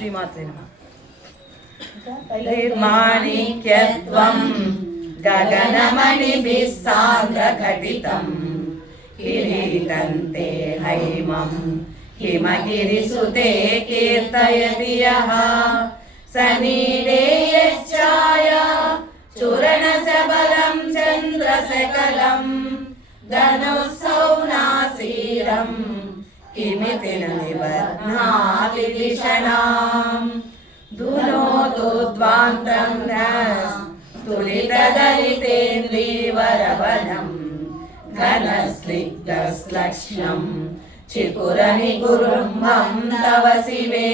శ్రీమాత్రే నమః. మాణిక్యత్వం గగనమణిభిः సాంద్రఘటితం కిరీటంతే హైమం హిమగిరిసుతే కీర్తయతి యః సనీడే యశ్చాయా చూరణశబలం చంద్రశకలం ధనుస్సౌనాసీరం కిమితి నిబధ్నాతి దిశనాం ధునోతు ధ్వాంతం తులితదలితేంద్రీవరవనం ఘనస్నిగ్ధశ్లక్ష్ణం చికురనికురుంభం తవ శివే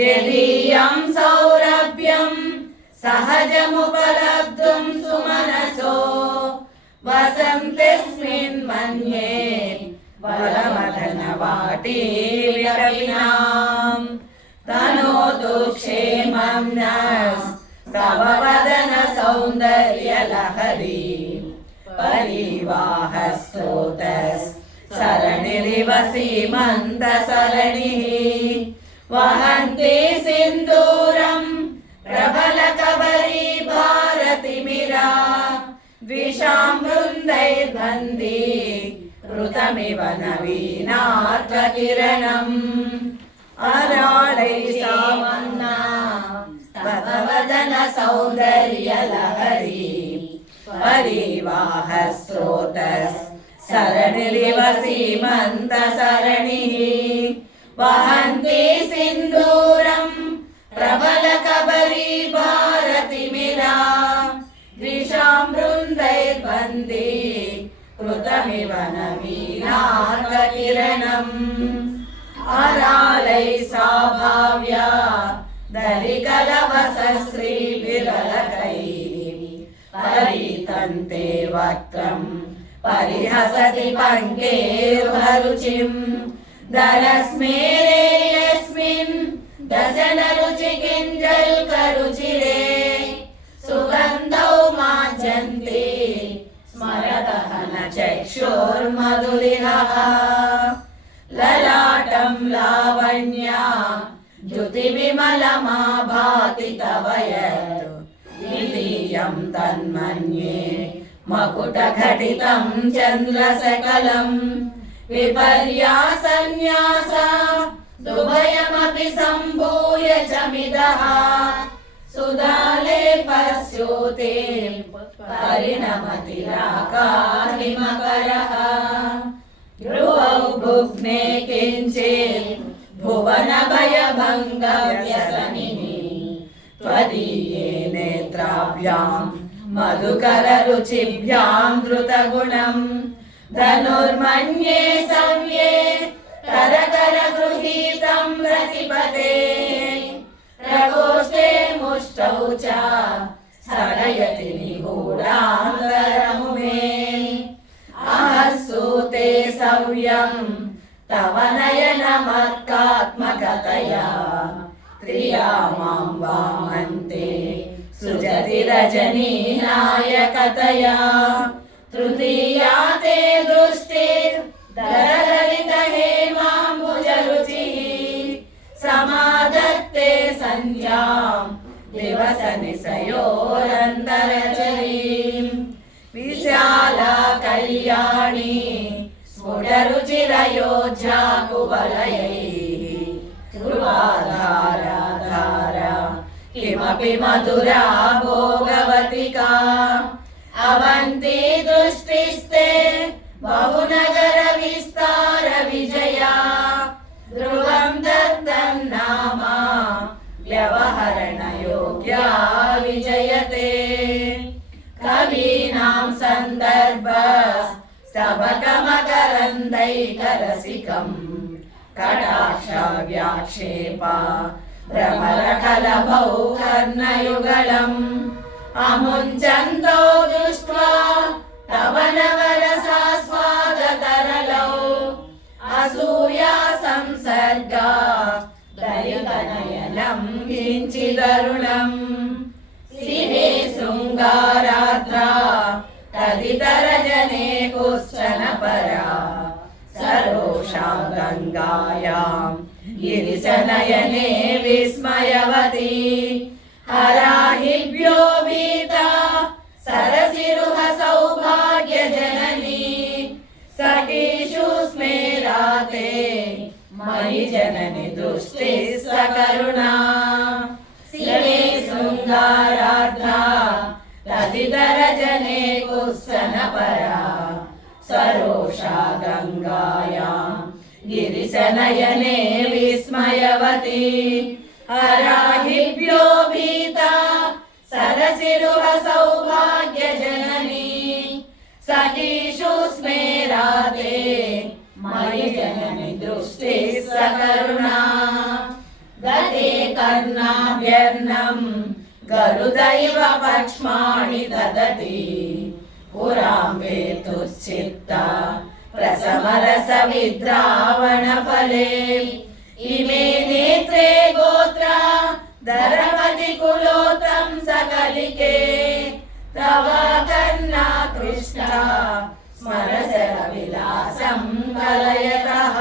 యదీయం సౌరభ్యం సహజముపలబ్ధుం సుమనసో వసంతిస్మిన్ మన్యే వరమదనవాటీ విరవినాం తనోతు క్షేమం తవ వదన సౌందర్యలహరీ పరివాహ స్తోతస్ సరణిరివ సీమంత సరణిః వహంతి సింధూరం ప్రబల కబరీ భారతిమిరా ద్విషాం బృందైర్బందీ ఋతమివ నవీనార్కకిరణం అరాళై సామన్నా వదన సౌందర్యలహరీ పరివాహ స్రోతస్ సరణిరివ సీమంత సరణిః వహంతి సింధూరం ప్రబల కబరీ భారతిమిరా ద్విషాం బృందైర్బందీ కృతమివ నవీనార్కకిరణం అరాళై సాభావ్యా దళికలవసశ్రీభిరలకైః పరితంతే వక్త్రం పరిహసతి పంకేరుహరుచిం దలస్మేరే యస్మిన్ దశనరుచికింజల్కరుచిరే సుగంధౌ మాజ్యంతి స్మరతః న చక్షుర్మధులిహః లలాటం లావణ్యా జ్యుతివిమలమాభాతి తవ యత్ ద్వితీయం తన్మన్యే మకుటఘటితం చంద్రశకలం విపర్యాసన్యాస దుభయమపి సంభూయ చమిదః సుధాలేపస్యోతే పరిణమతిరాకాహిమకరః ధ్రువౌ భుగ్నే కించిత్ భువనభయభంగవ్యసనిః త్వదీయే నేత్రాభ్యాం మధుకరరుచిభ్యాం ధృతగుణం ధనుర్మన్యే సవ్యే కరకరగృహీతం రతిపతే ప్రకోష్ఠే ముష్టౌ చ స్థరయతి నిగూఢాంతరముమే అహస్సూతే సవ్యం తవ నయనమత్కాత్మకతయా త్రియా మాం వామంతే సృజతి రజనీ నాయకతయా తృతీయా తే దృష్టిర్దరదలిత హేమాంబుజరుచిః సమాదత్తే సంధ్యాం దివస నిశయోరంతరచరీం విశాలా కళ్యాణి స్ఫుటరుచిరయోధ్యా కువలయైః ధ్రువాధారాధార కిమపి మధురా భోగవతికా అవంతి దృష్టిస్తే బహునగర విస్తార విజయా ధ్రువం దత్తం నామా వ్యవహరణ యోగ్యా విజయతే కవీనాం సందర్భ స్తబకమకరందైకరసికం కటాక్ష వ్యాక్షేప భ్రమరకలభౌ కర్ణయుగళం అముంచంతో దృష్ట్వా తవ నవరసాస్వాదతరలౌ అసూయా సంసర్గా దళితనయనం కించిదరుణం శివే శృంగారాద్రా తదితరజనే కుశ్చన పరా సరోషా గంగాయాం గిరిశనయనే विस्मयवती हराहिभ्यो भीता सरसिरुह सौभाग्यजननी सखीषु स्मेराते मयि जननि दृष्टिः सकरुणा शिवे शृङ्गारार्द्रा रतिधरजने कुत्सनपरा सरोषा गङ्गायां गिरिशनयने विस्मयवती हराहिभ्यो भीता सरसिरुह सौभाग्यजननी सखीषु स्मेराते मयि जननि दृष्टिः सकरुणा गते कर्णाभ्यर्णं गरुदैव पक्ष्माणि ददति पुराम्बे तुश्चित्ता प्रसमरसविद्रावणफले इमे नेत्रे गोत्रा धरपति कुलोत्रं सकलिके तव कर्णा कृष्णा स्मरसरविलासं कलयतः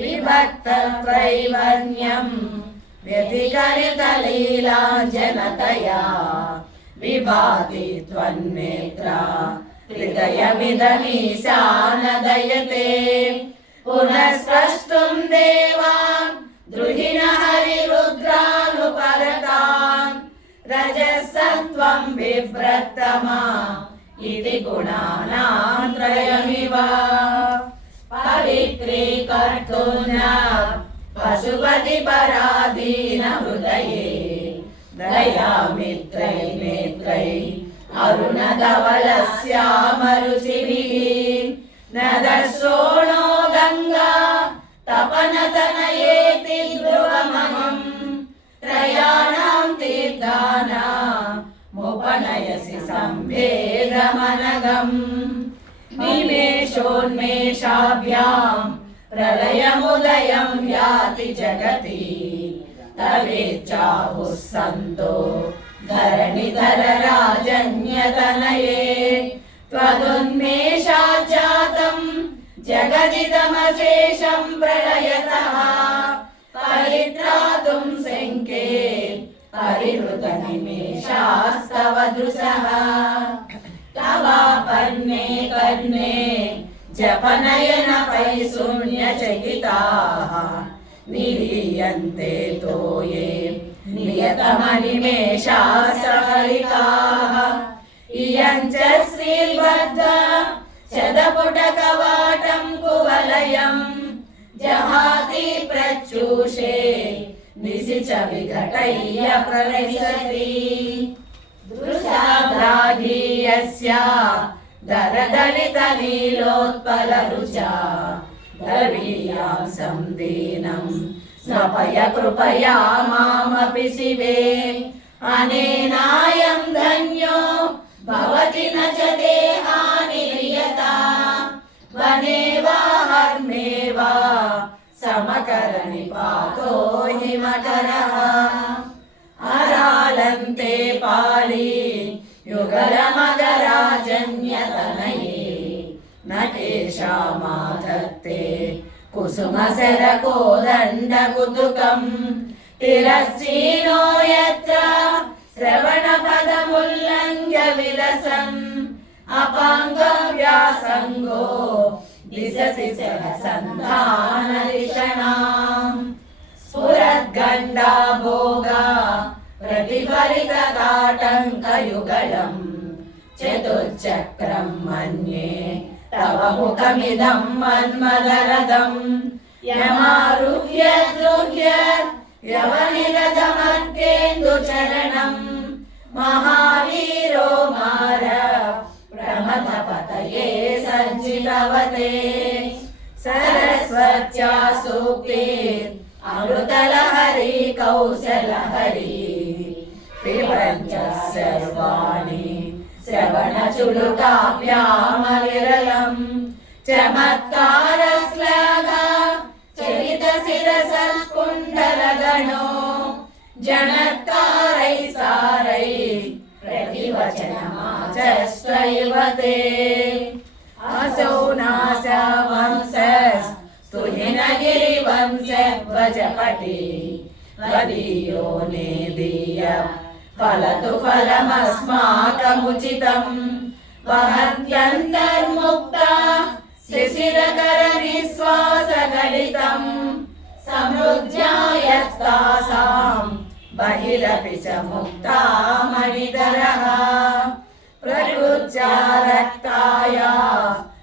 विभक्तत्रैवर्ण्यं व्यतिकरितलीलाञ्जनतया विभाति त्वन्नेत्रा हृदयमिदमीशानदयते पुनः देवान् द्रुहिणः हरिरुद्रानुपरतान् रजसत्त्वं बिभ्रत्तमा इति गुणानां त्रयमिव पवित्रीकर्तुं न पशुपतिपराधीन हृदये दयामित्रै नेत्रै अरुणधवलस्यामरुचिभिः न दर्शोणो गङ्गा तपनतनयेति ध्रुवमहम् त्रयाणां तीर्थानामुपनयसि सम्भेदमनघम् निमेषोन्मेषाभ्यां प्रलयमुदयं याति जगति तवेच्छाहुः सन्तो धरणिधरराजन्यतनये त्वदुन्मेषाज्जातं जगदिदमशेषं प्रलयतः परित्रातुं शङ्के परिहृतनिमेषास्तव दृशः तवापन्ने कर्णे जपनयनपैशून्यचकिताः निलीयन्ते तोये नियतमनिमेषाः सफलिकाः इयं च श्रीबद्धा शतपुटकवाटं कुवलयं जहाति प्रच्यूषे निशि च विघटय्य प्रविशति दृशाग्राही यस्या दरदलितलीलोत्पलरुचा दवीयां संदीनं स्नपय कृपया मामपि शिवे अनेनायं धन्यो भवति न च देहानिर्यता वने वा हर्मे वा समकरनिपातो हिमकरः अरालन्ते पाली युगलमगराजन्यतनये न केशामाधत्ते कुसुमशरकोदण्डकुतुकम् तिरश्चीनो यत्र श्रवणपदमुल्लङ्घ्य विलसन् अपाङ्गव्यासङ्गो दिशसि सन्धानरिषणाम् स्फुरद्गण्डा भोगा प्रतिफलितताटङ्कयुगलम् चतुश्चक्रं मन्ये तव मुखमिदं मन्मदरदम् यमारुह्य द्रुह्य यवनिरथमर्केन्दुचरणम् महावीरो मार प्रमथपतये सज्जितवते सरस्वत्या सूक्तिर् अमृतलहरी कौशलहरी पिबन्च सर्वाणि श्रवणचुलुकाभ्यामविरलम् चमत्कारश्लाघा चरितशिरसकुण्डलगणो जनत्कारै सारै प्रतिवचनमाचष्ट्रैव ते असौ नाशवंशस्तुहिनगिरिवंशध्वजपटे त्वदीयो नेदीय फलतु फलमस्माकमुचितं वहत्यन्तर्मुक्ता शिशिरकरनिःश्वासगलितं समृद्ध्यायस्तासां बहिरपि च मुक्ता मणिधरः प्रकृत्या रक्ताया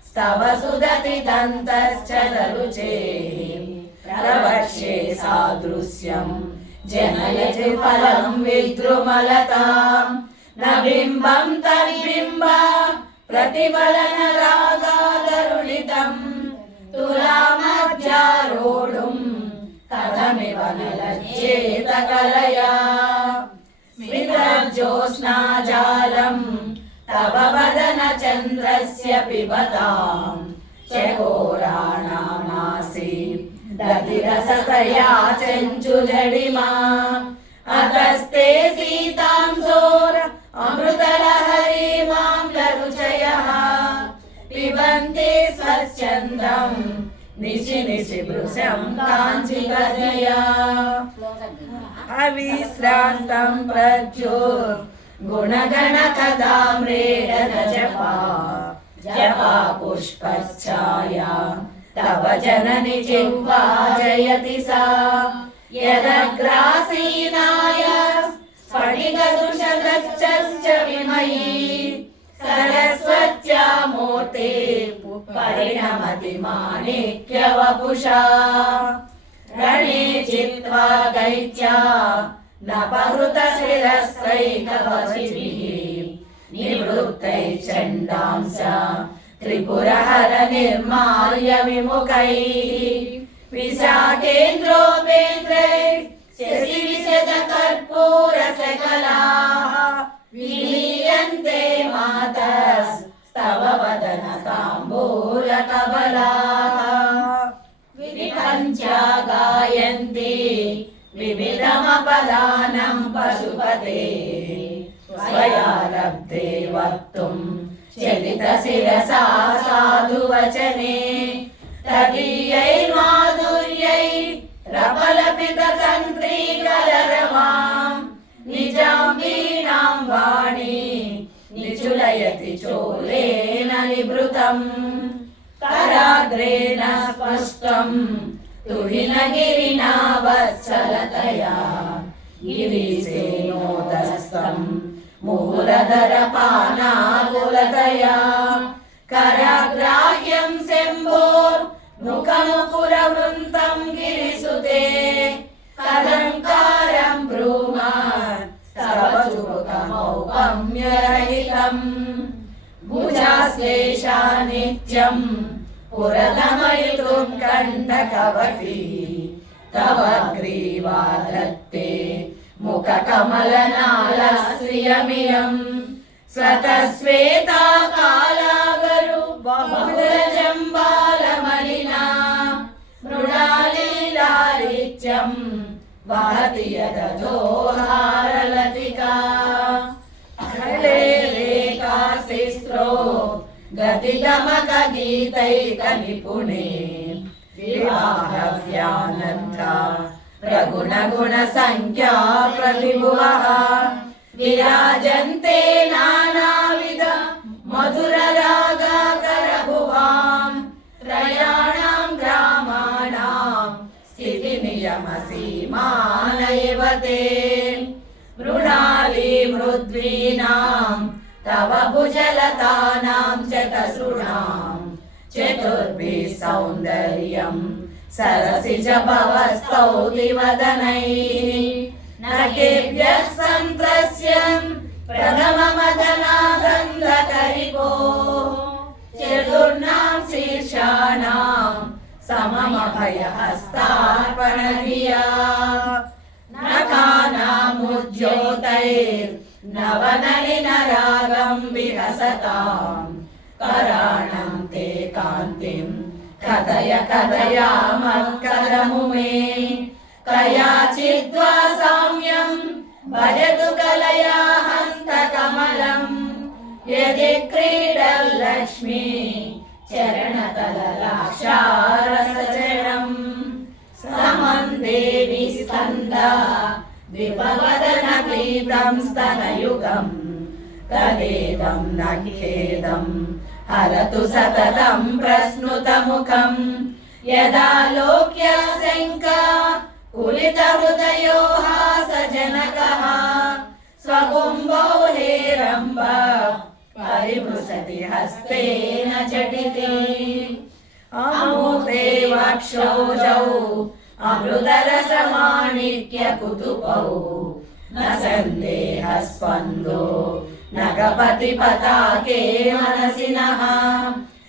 स्तव सुदति दन्तश्च दरुचेः प्रवक्ष्ये सादृश्यं जनयति फलं विद्रुमलतां न बिम्बं तद्बिम्ब प्रतिफलनरागादरुणितं तुलामध्यारोढुं कथमिव न लज्जेत कलया स्मितज्योत्स्नाजालं तव वदनचन्द्रस्य पिबतां चकोराणामासि दधिरसतया चञ्चुजडिमा अतस्ते सीतां सोर अमृतलहरी माम्लरुचयः पिबन्ति स्वच्छन्दं निशि निशि भृशं काञ्चिगदया अविश्रान्तं प्रज्योत् गुणगणकदाम्रेण जपा जपा पुष्पच्छाया तव जननि जिह्वा जयति सा यदग्रासीनाय स्फटिकदुशगश्च विमयी सरस्वत्या मूर्ते परिणमति माणिक्यवपुषा रणे चित्वा दैत्या नपहृतशिरस्त्रैकवचिभिः निवृत्तैः चण्डांस त्रिपुरहर निर्माल्य विमुखैः विशाखेन्द्रोपेन्द्रैः शशिविशदकर्पूरसकलाः विलीयन्ते मातस्तव वदनताम्बूलकबलाः विपञ्चा गायन्ति विविधमपदानं पशुपते स्वयारब्धे वक्तुं चलितशिरसा साधुवचने तदीयैर्माधुर्यैरपलपिततन्त्रीकलरवां निजां वीणां वाणी निचुलयति चोलेन निभृतं कराग्रेण स्पष्टं तुहिनगिरिना वत्सलतया गिरिसेनोदस्तं मूलधरपानाकुलतया कराग्राह्यं शम्भोर्मुखमुकुरवृन्तं गिरिसुते कलङ्कारं ब्रूमात् स्तवचुबुकमौपम्यरहितं भुजाश्लेषा नित्यं पुरतमयितुं कण्ठकवती तव ग्रीवा धत्ते मुखकमलनालश्रियमियं स्वतस्वेता कालागरु बहुजम्बालमलिना मृणालीलारित्यं वहति यदधोहारलतिका हले रेखाशिस्रो गतिगमकगीतैकनिपुणे विवाहव्यानन्दा प्रगुणगुणसंख्या प्रतिभुवः विराजन्ते नानाविध मधुररागाकरभुवां त्रयाणां ग्रामाणां स्थितिनियमसीमान एव ते मृणाली मृद्वीनां तव भुजलतानां च तसृणां चतुर्भिः सौन्दर्यं सरसिज भवस्तौतिवदनैः नखेभ्यः सन्त्रस्यन् प्रथममदनागन्धकरिपो चतुर्णां शीर्षाणां सममभयहस्तार्पणधिया नखानामुद्योतैर्नवनलिनरागं विहसतां कराणं ते कान्तिं कथय कथयामत्करमुमे कयाचिद्वा साम्यं भजतु कलया हस्तकमलं यदि क्रीडल्लक्ष्मी चरणतललाक्षारसचरणं समं देवी स्कन्द विपवदन प्रीतं स्तनयुगम् तदेदं न खेदं हरतु सततं प्रस्नुतमुखम् यदा लोक्य शङ्का कुलितहृदयो हासजनकः स्वकुम्भौ हेरम्ब परिमृशति हस्तेन झटिति अमूर्ते वक्षोजौ अमृतरसमाणिक्यकुतुपौ न सन्देहस्पन्दो नगपति पताके मनसिनः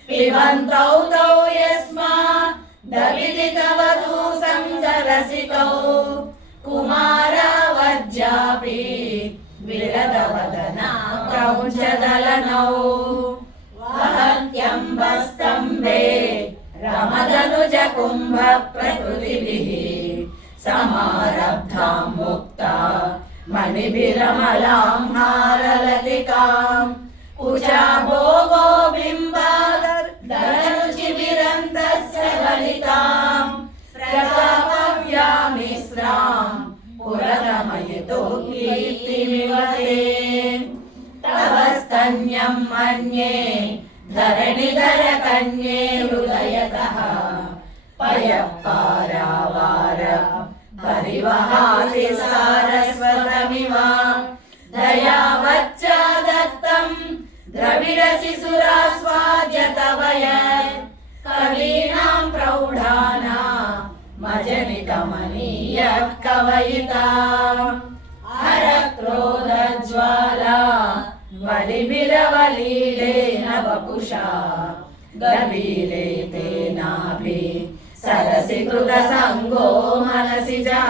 पिबन्तौ तौ यस्मात् दविदितवधू संसरसितौ कुमारावज्जापि विरदवदना क्रौञ्चदलनौ वहत्यम्बस्तम्भे रमदनुजकुम्भ प्रकृतिभिः समारब्धां मुक्ता मणिभिरमलां हारलतिकां कुचा भोगो बिम्बादरुचिभिरन्तस्य वलितां प्रतापव्यामिश्रां पुरतमयितो कीर्तिमिवते तव स्तन्यं मन्ये धरणिधर कन्ये हृदयतः पयःपारावार परिवहासि सारस्वतमिव दयावच्चा दत्तं द्रविडशिशुरास्वाद्य तव यत् कवीनां प्रौढानामजनिकमनीय कवयिता हरक्रोधज्वाला बलिभिरवलीलेन वपुषा गभीरे तेनाभि सरसि कृतसङ्गो मनसि जः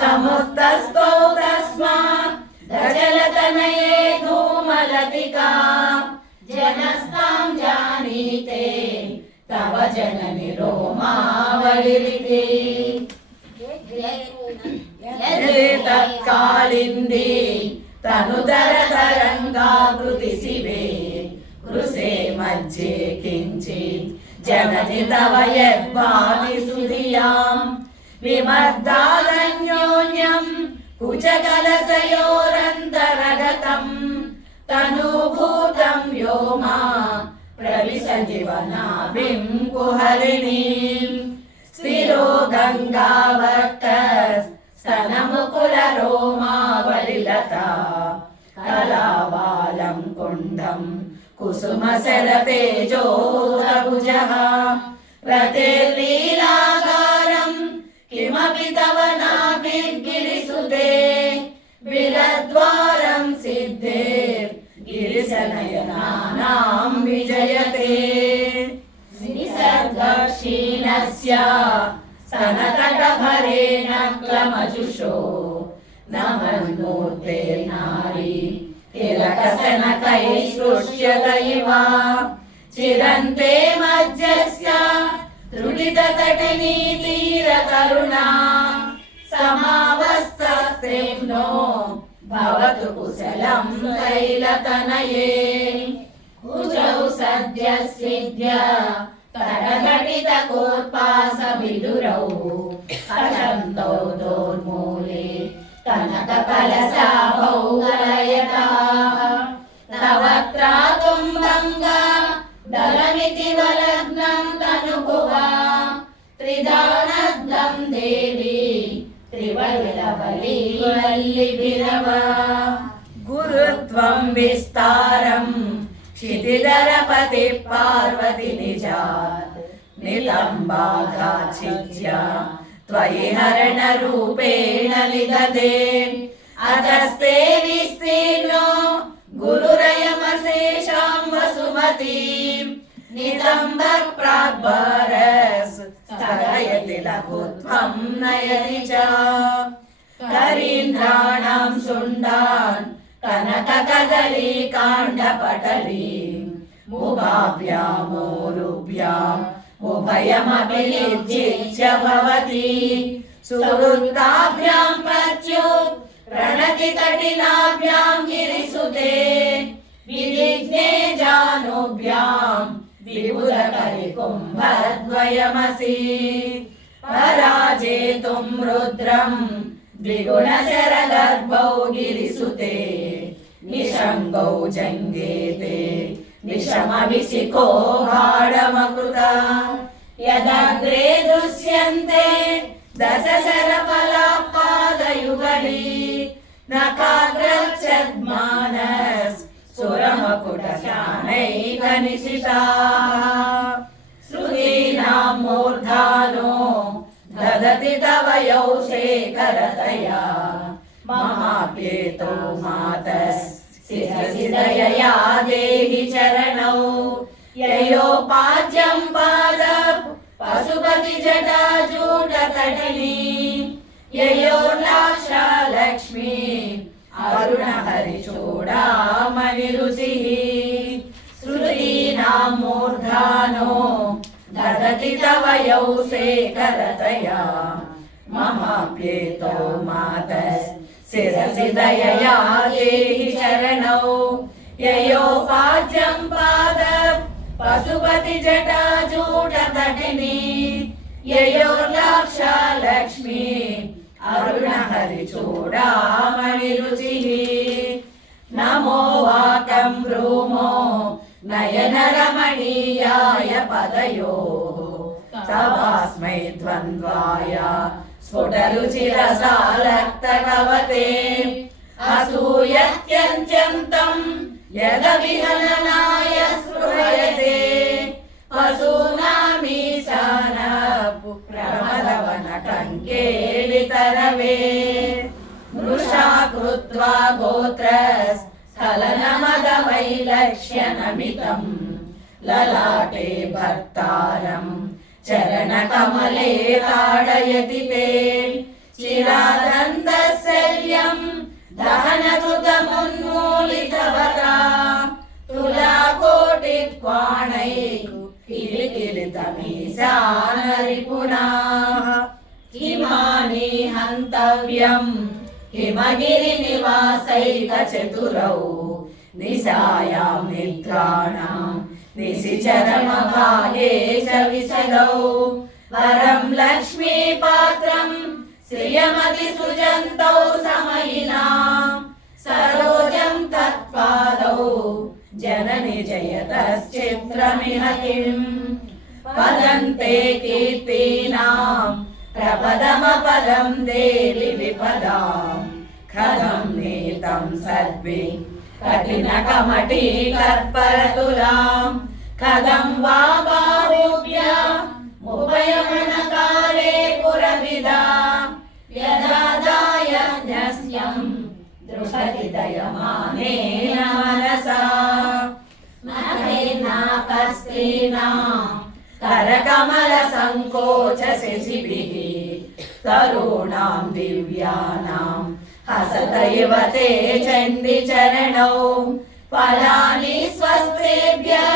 समुस्तस्थौ तस्मात् दशलतनये धूमलतिका जनस्तां जानीते तव जननि रोमावलिरिति यदेतत्कालिन्दी तनुतर तरङ्गाकृति शिवे कृसे मध्ये किञ्चित् जननि तव यद्भाति सुधियां विमर्दादन्योन्यं कुचकलशयोरन्तरगतं तनुभूतं व्योमा प्रविशति वनाभिं कुहरिणीं स्थिरो गङ्गावक्तस्तनमुकुलरोमावलिलता कलावालं कुण्डं कुसुमशरतेजोदभुजः रतेर्लीलागारं किमपि तव नाभिर्गिरिसुते विलद्वारं सिद्धेर्गिरिशनयनानां विजयते निसर्गक्षीणस्य स्तनतटभरेण क्लमजुषो नमन्मूर्तेर्नारी तिलकसनकैः इव चिरन्ते मध्यस्य त्रुटिततटिनी तीरतरुणा समावस्थस्तेऽप्नो भवतु कुशलं शैलतनये कुजौ सद्यस्सिद्ध्य करघटितकोर्पासविदुरौ हसन्तौ दोर्मूले कनककलशाभौ गलयताः तव त्रातुम्बङ्गा दलमिति वलग्नं तनुभुवा त्रिदानद्धं देवी त्रिवलिलवली वल्लिभिरव गुरुत्वं विस्तारं क्षितिधरपति पार्वती निजात् निलम्बाघाच्छिद्या त्वयि हरणरूपेण निदधे अतस्ते विस्तीर्णो गुरुरयमशेषां वसुमतीं नितम्बप्राग्भरस् स्थगयति लघुत्वं नयति च करीन्द्राणां शुण्डान् कनककदलीकाण्डपटलीं मुभाभ्यामोरुभ्याम् उभयमभिनिर्जिच्य भवति सुहृत्ताभ्यां प्रच्युत् प्रणतिकटिनाभ्यां गिरिसुते विदिग्ने जानुभ्यां विपुलकलिकुम्भद्वयमसि पराजेतुं रुद्रं द्विगुणशरगर्भौ गिरिसुते निषङ्गौ जङ्गेते विषमविशिखो भाडमकृता यदग्रे दृश्यन्ते दशशरफलापादयुगली नखाग्रच्छद्मानस् सुरमकुटशानैकनिशिताः श्रुतीनां मूर्धानो ददति तव यौ शेखरतया महाप्येतो मातः शिरसि दयया देहि चरणौ ययोपाच्यं पाद पशुपतिजटाजूटतटिनी ययोर्लाक्षा लक्ष्मी अरुणहरिचूडामणिरुचिः श्रुतीनां मूर्धानो ददति तव यौ शेखरतया ममाप्येतो मातः शिरसि दयया देहि चरणौ ययोपाच्यं पाद पशुपतिजटाजूटतटिनी ययोर्लाक्षा लक्ष्मी अरुणहरिचूडामणिरुचिः नमो वाकं भ्रूमो नयनरमणीयाय पदयोः तवास्मै द्वन्द्वाय स्फुटरुचिरसालक्तकवते असूयत्यन्त्यन्तं यदविहननाय स्पृहयते पशूनामीशान प्रमदवनकङ्केलितरवे मृषा कृत्वा गोत्रस्खलनमदवैलक्ष्यनमितं ललाटे भर्तारम् चरणकमले ताडयति ते चिरादन्तशल्यं दहनकृतमुन्मूलितवता तुलाकोटिक्वाणैः किलिकिलितमीशानरिपुणाः किमानि हन्तव्यं हिमगिरिनिवासैकचतुरौ निशायां निद्राणां निशिचरमभागे च विशदौ वरं लक्ष्मीपात्रं श्रियमतिसृजन्तौ समयिनां सरोजं तत्पादौ जननि जयतश्चित्रमिह किम् पदन्ते कीर्तीनां प्रपदमपदं देवि विपदां खदं नीतं सर्वे कठिनकमठीकर्परतुलां कदं वा बाहुभ्या उभयमनकाले पुरविदा यदादायज्ञस्यं दृशति दयमानेन मनसा नखैर्नाकस्त्रीणां करकमलसङ्कोचशिशिभिः तरूणां दिव्यानां हसत इव ते चण्डिचरणौ फलानि स्वस्तेभ्यः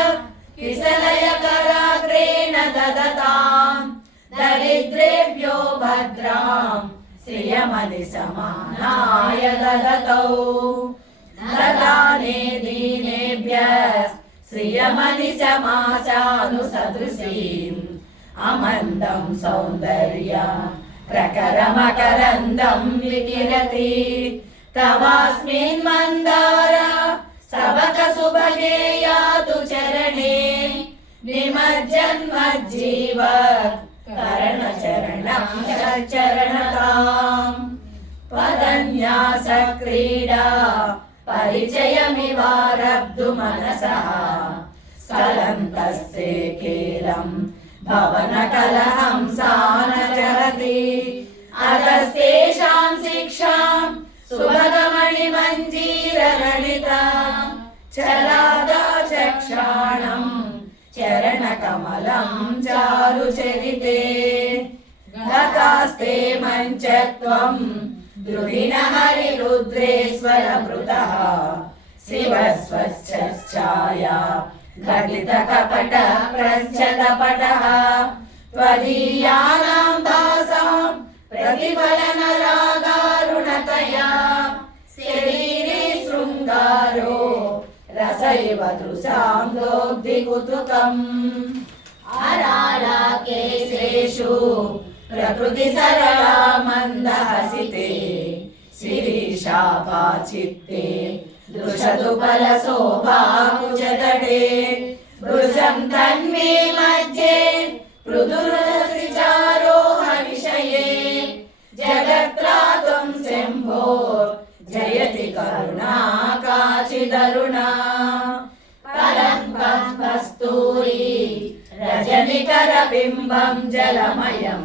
किसलयकराग्रेण ददतां दरिद्रेभ्यो भद्रां श्रियमतिसमानाय ददतौ ददाने दीनेभ्यः श्रियमतिसमासानुसदृशीम् अमन्दं सौन्दर्य प्रकरमकरन्दं विकिरति तवास्मिन् मन्दार स्तबकसुभगे यातु चरणे निमज्जन्मज्जीव करणचरणं चरणताम् पदन्यासक्रीडा परिचयमिवारब्धु मनसः स्खलन्तस्ते केलं भवनकलहं सा न जहति अतस्तेषां शिक्षां सुभगमणिमञ्जीररणिता चलादाचक्षाणं चरणकमलं चारुचरिते गतास्ते मञ्चत्वं द्रुहिणहरिरुद्रेश्वरभृतः शिवस्वच्छाया घटितकपट प्रच्छदपटः त्वदीयानां दासां प्रतिफलनरागारुणतया शरीरे शृङ्गारो रसैव दृशां दोग्धिकुतुकम् अरालाकेशेषु प्रकृति सरला मंदहसिते शिरीशापा चित्ते दृशदुपल शोभाकुचतटे वृषं तन्मे मध्ये पृथुरसिचारोह विषये जगत्रातुं शम्भोर्जयति करुणा काचिदरुणा कलङ्कस्तूरी रजनिकरबिम्बं जलमयं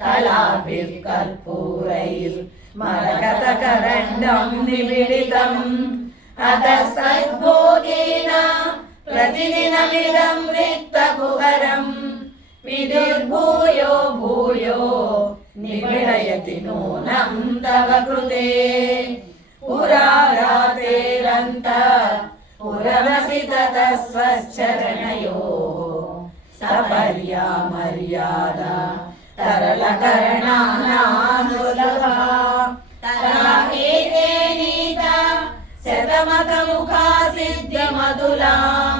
कलाभिर्कर्पूरैर्मरकतकरण्डं निबिडितम् अतस्तद्भोगेन प्रतिदिनमिदं रिक्तकुहरम् विधिर्भूयो भूयो निबिडयति नूनं तव कृते पुरारातेरन्त पुरमसि ततः स्वश्चरणयोः सपर्या मर्यादा तरलकरणानानुलभा तराहेते नीता शतमतमुखा सिद्धिमधुलां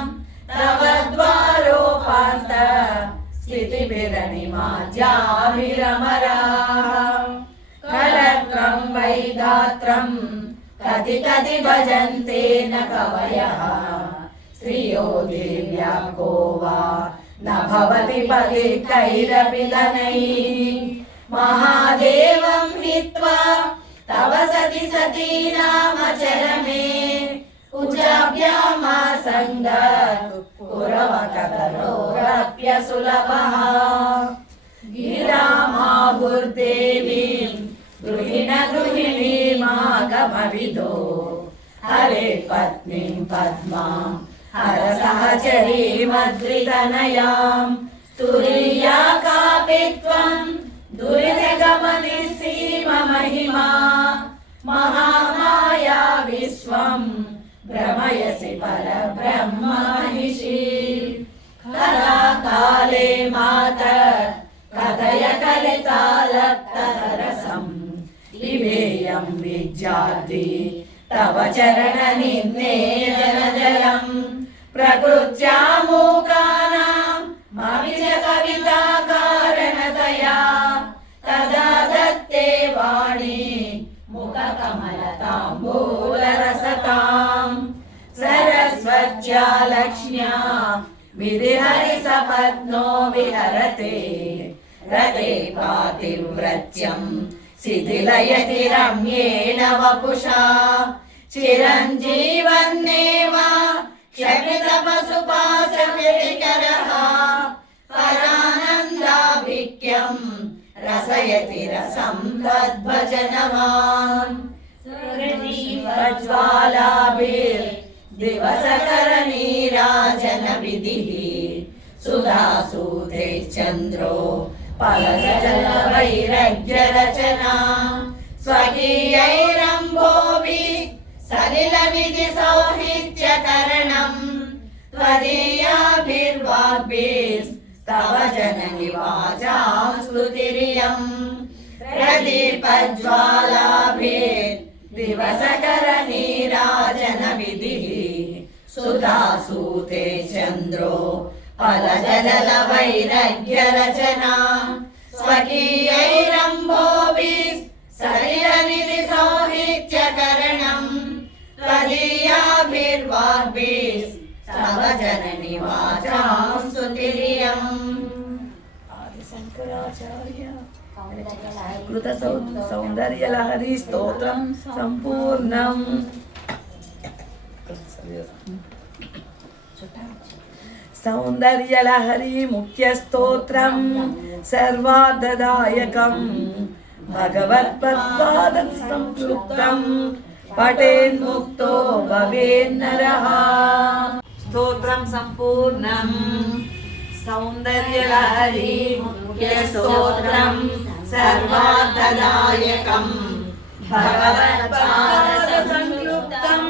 तव द्वारोपान्त स्थितिभिरनिमाज्याभिरमराः कलत्रं वैगात्रं कति कति भजन्ते न कवयः श्रियो देव्या को वा न भवति पतितैरपि धनैः महादेवं हित्वा तव सति सतीनामचरमे कुजाभ्यामासङ्गात् कुरवकतरोरप्यसुलभः गिरामाहुर्देवीं गृहिणीमागमविदो हरे पत्नीं पद्मां हरसहचरीमद्रितनयां तुरीया कापि त्वं दुरितगमनिसीममहिमा महामाया विश्वं भ्रमयसि परब्रह्मनिषि कलाकाले मातर् कथय कलितालत्तरसम् लिभेयं विज्जाति तव चरणनिन्ने जनजलम् प्रकृत्या मूकानां ममिज कविताकारणतया तदा दत्ते वाणी मुखकमलताम्बूलरसतां सरस्वत्या लक्ष्म्या विधिहरिसपत्नो विहरते रते पातिव्रत्यं शिथिलयति रम्येण वपुषा चिरञ्जीवन्नेव क्षपितपशुपाशविकरः परानन्दाभिक्यं रसयति रसं तद्भजनवान् प्रज्वालाभिर्दिवसकरनीराजनविधिः सुधासूते चन्द्रो पलकजलवैरग्यरचना स्वकीयैरम्भोभिः सलिलविधिसौहित्यकरणम् त्वदीयाभिर्वाग्भिस्तव जननि वाचां स्तुतिरियम् प्रदीपज्वालाभिर्दिवसकरनीराजनविधिः सुधासूते चन्द्रो फलजलवैरग्यरचना स्वकीयैरम्भोभिः सलिलविधिसौहित्यकरणम् त्वदीयाभिर्वाग्भिस्तव जननि वाचां स्तुतिरियम् आदिशङ्कराचार्य कृत सौन्दर्यलहरी स्तोत्रं सम्पूर्णम् सौन्दर्यलहरी मुख्यस्तोत्रं सर्वार्थदायकं भगवत्पद्पादं संयुक्तं पठेन्मुक्तो भवेन्नरः स्तोत्रं सम्पूर्णं सौन्दर्यलहरी मुख्यस्तोत्रं सर्वार्थदायकं भगवत्पादं संयुक्तं